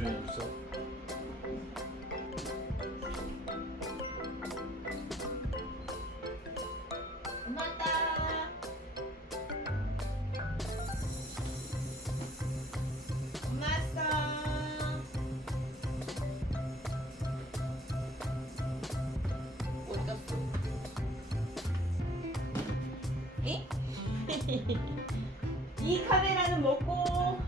주변에 없어. 엄마 왔다. 엄마 왔어. 어디 갔어? 에? 이 카메라는 먹고.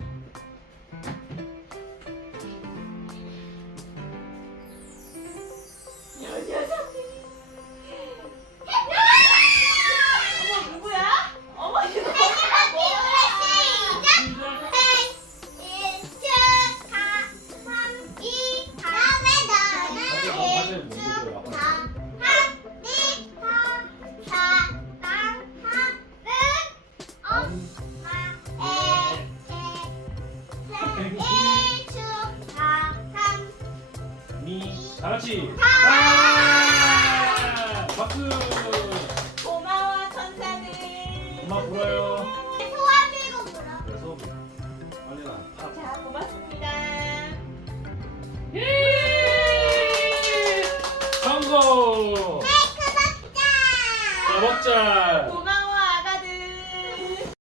미. 다 같이. 아! 박수. 고마워 천사들 엄마 불어요. 그래서 빨리 나. 아, 자 고맙습니다 예! 성공. 자 먹자.